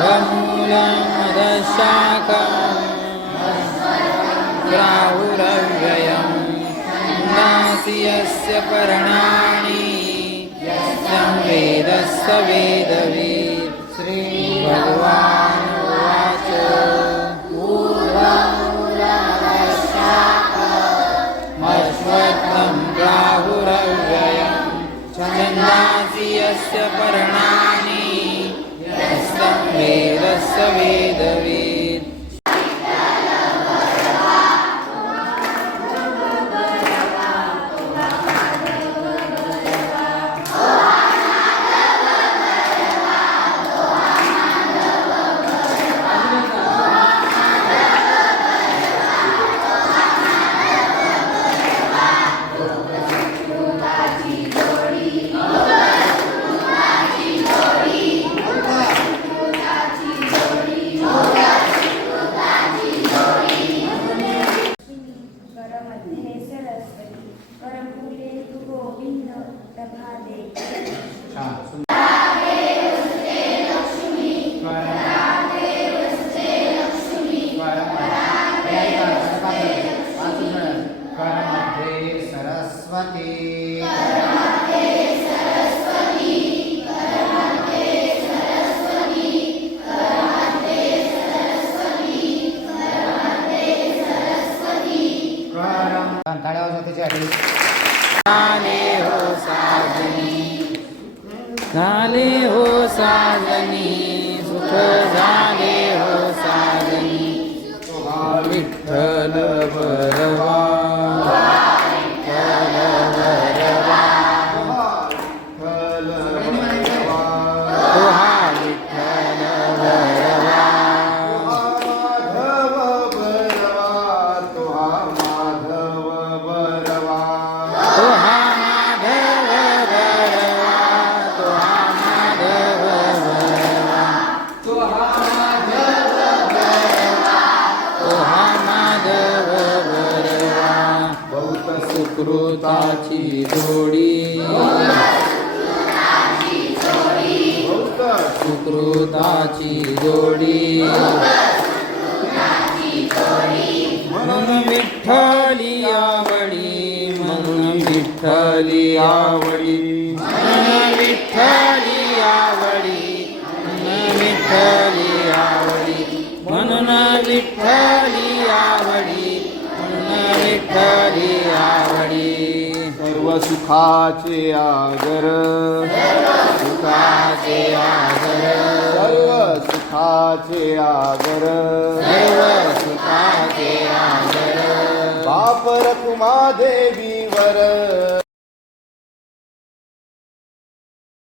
मदशाखम् राहुरव्ययम् नासि यस्य पर्णानि। यं वेदः स वेदवित् श्रीभगवानुवाच। मश्वत्थं राहुरव्ययम् छन्दासि यस्य पर्णानि the Devi. करमध्ये सरस्वती करकुले तु गोविंद करमध्ये सरस्वती थाळ्या वाजवतेची झाले हो साजनी झाले हो साजनी सुख झाले हो साजनी. विठ्ठल बहुत सुकृताची जोडी. सुकृताची जोडी. म्हणून विठ्ठली आवडी म्हणून विठ्ठली आवडी. म्हणून विठ्ठली आवडी म्हणून विठ्ठली आवडी. म्हणून विठ्ठली आवडी विठ्ठली आवडी. सर्व सुखाचे आगर सुखाचे आदर. सर्व सुखाचे आगर सर्व सुखाचे आदर. बापर कुमा देवीवर